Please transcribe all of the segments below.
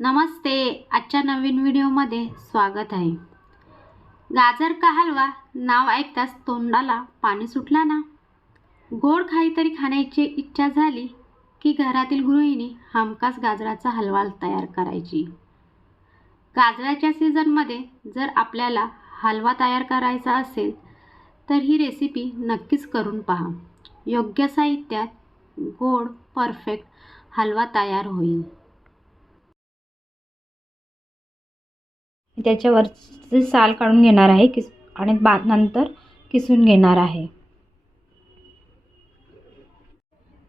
नमस्ते. आजच्या नवीन व्हिडिओमध्ये स्वागत आहे. गाजर का हलवा? नाव ऐकताच तोंडाला पाणी सुटला ना? गोड काहीतरी खाण्याची इच्छा झाली की घरातील गृहिणी हमखास गाजराचा हलवा तयार करायची. गाजराच्या सीझनमध्ये जर आपल्याला हलवा तयार करायचा असेल तर ही रेसिपी नक्कीच करून पहा. योग्य साहित्यात गोड परफेक्ट हलवा तयार होईल. त्याच्यावरचे साल काढून घेणार आहे किस आणि बा नंतर किसून घेणार आहे.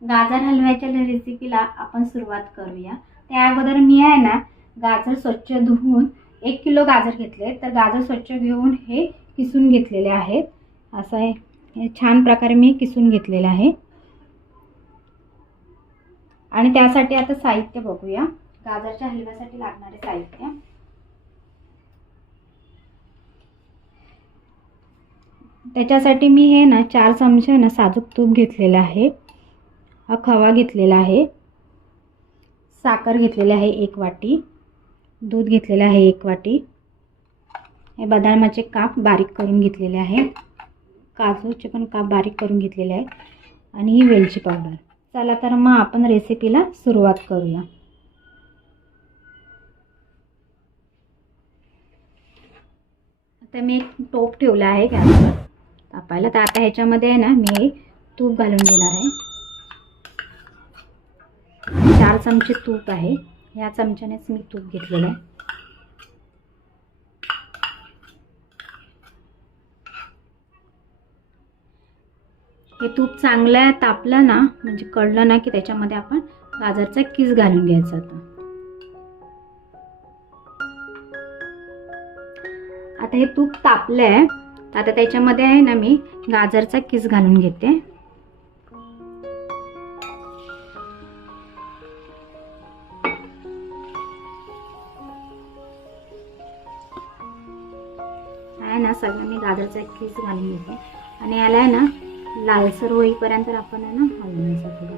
गाजर हलव्याच्या रेसिपीला आपण सुरुवात करूया. त्या अगोदर मी आहे ना गाजर स्वच्छ धुवून एक किलो गाजर घेतले. तर गाजर स्वच्छ घेऊन हे किसून घेतलेले आहेत. असं आहे. हे छान प्रकारे मी किसून घेतलेलं आहे. आणि त्यासाठी आता साहित्य बघूया. गाजरच्या हलव्यासाठी लागणारे साहित्य. त्याच्यासाठी मी हे ना चार चमचे ना साजूक तूप घेतलेलं आहे. हा खवा घेतलेला आहे. साखर घेतलेली आहे एक वाटी. दूध घेतलेलं आहे एक वाटी. हे बदामाचे काप बारीक करून घेतलेले आहे. काजूचे पण काप बारीक करून घेतलेले आहे. आणि ही वेलची पावडर. चला तर मग आपण रेसिपीला सुरुवात करूया. आता मी एक टोप ठेवला आहे गॅसवर. तापायला. तर आता ह्याच्यामध्ये आहे ना मी तूप घालून घेणार आहे. चार चमचे तूप आहे. ह्या चमच्यानेच मी तूप घेतलेलं आहे. हे तूप चांगलं तापलं ना म्हणजे कळलं ना की त्याच्यामध्ये आपण गाजरचा किस घालून घ्यायचा आता. आता हे तूप तापलं आहे आता त्याच्यामध्ये आहे ना मी गाजरचा किस घालून घेते. आहे ना सगळं मी गाजरचा किस घालून घेते. आणि याला आहे ना लालसर होईपर्यंत आपण आहे ना घालून थोडं.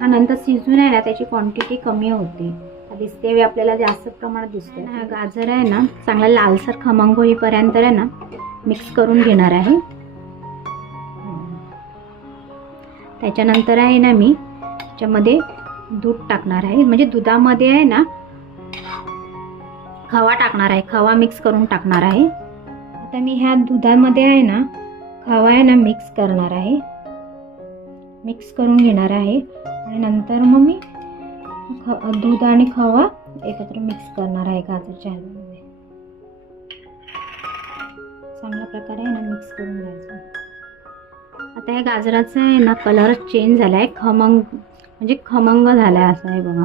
हा नंतर शिजून आहे ना त्याची क्वांटिटी कमी होते. दिसते वेळी आपल्याला जास्त प्रमाणात दिसते हा गाजर आहे ना चांगला लालसर खमंग होईपर्यंत आहे ना मिक्स करून घेणार आहे. त्याच्यानंतर आहे ना मी त्याच्यामध्ये दूध टाकणार आहे. म्हणजे दुधामध्ये आहे ना खवा टाकणार आहे. खवा मिक्स करून टाकणार आहे. आता मी ह्या दुधामध्ये आहे ना खवा आहे ना मिक्स करणार आहे. मिक्स करून घेणार आहे. आणि नंतर मग मी ख दूध आणि खवा एकत्र मिक्स करणार आहे गाजरच्या हलव्यामध्ये चांगल्या प्रकारे आहे ना मिक्स करून घ्यायचं. आता या गाजराचा आहे ना कलर चेंज झाला आहे खमंग म्हणजे खमंग झाला आहे असं आहे बघा.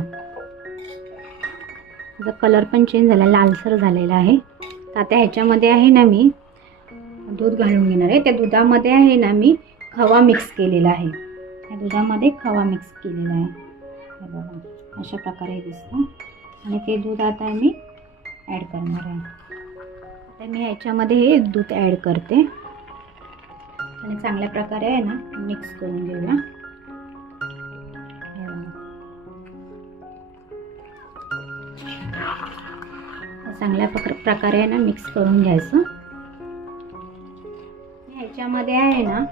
त्याचा कलर पण चेंज झाला लालसर झालेला आहे. तर आता ह्याच्यामध्ये आहे ना मी दूध घालून घेणार आहे. त्या दुधामध्ये आहे ना मी खवा मिक्स केलेला आहे. त्या दुधामध्ये खवा मिक्स केलेला आहे. बघा अशा प्रकारे दिसतं. आणि ते दूध आता मी ॲड करणार आहे. आता मी ह्याच्यामध्ये हे दूध ॲड करते. आणि चांगल्या प्रकारे आहे ना मिक्स करून घेऊया. चांगल्या प्र प्रकारे आहे ना मिक्स करून घ्यायचं. ह्याच्यामध्ये आहे ना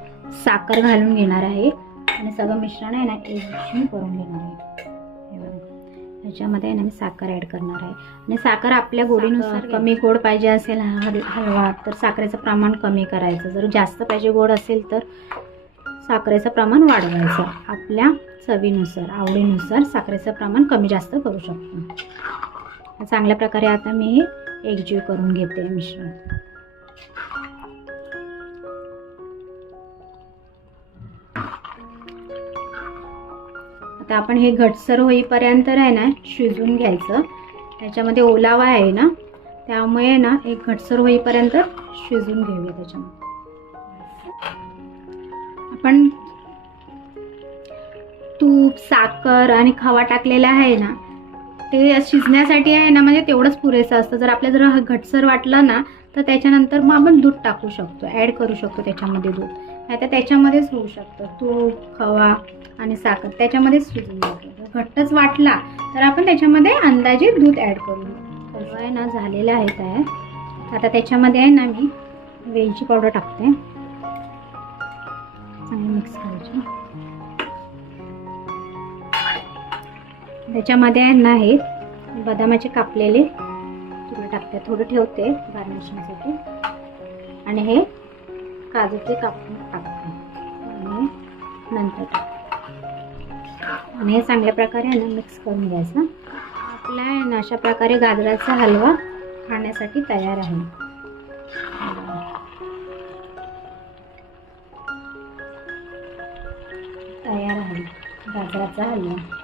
साखर घालून घेणार आहे. आणि सगळं मिश्रण आहे ना एकजीव करून घेणार आहे. बघा. ह्याच्यामध्ये आहे ना मी साखर ॲड करणार आहे. आणि साखर आपल्या गोडीनुसार कमी गोड पाहिजे असेल हल हलवा तर साखरेचं प्रमाण कमी करायचं. जर जास्त पाहिजे गोड असेल तर साखरेचं प्रमाण वाढवायचं. आपल्या चवीनुसार आवडीनुसार साखरेचं प्रमाण कमी जास्त करू शकतो. चांगल्या प्रकारे आता मी हे एकजीव करून घेते मिश्रण. आता आपण हे घटसर होईपर्यंत आहे ना शिजून घ्यायचं. त्याच्यामध्ये ओलावा आहे ना त्यामुळे ना एक घटसर होईपर्यंत शिजून घेऊया त्याच्यामध्ये. आपण तूप साखर आणि खवा टाकलेला आहे ना ते शिजण्यासाठी आहे ना म्हणजे तेवढंच पुरेसं असतं. जर आपल्या जर घटसर वाटलं ना तर त्याच्यानंतर मग आपण दूध टाकू शकतो. ॲड करू शकतो त्याच्यामध्ये दूध. नाही तर त्याच्यामध्येच होऊ शकतं. तूप खवा आणि साखर त्याच्यामध्येच शिजून जातं. घट्टच वाटला तर आपण त्याच्यामध्ये अंदाजे दूध ॲड करू सर्व आहे ना झालेलं आहे तयार आता त्याच्यामध्ये आहे ना मी वेलची पावडर टाकते. मिक्स करायची. त्याच्यामध्ये आहे ना हे बदामाचे कापलेले टाकते. थोडं ठेवते गार्निशिंगसाठी आणि हे काजूचे कापून टाकते. आणि नंतर टाकते. आणि हे चांगल्या प्रकारे यांना मिक्स करून घ्यायचं. आपला आहे अशा प्रकारे गाजराचा हलवा खाण्यासाठी तयार आहे. तयार आहे. गाजराचा हलवा.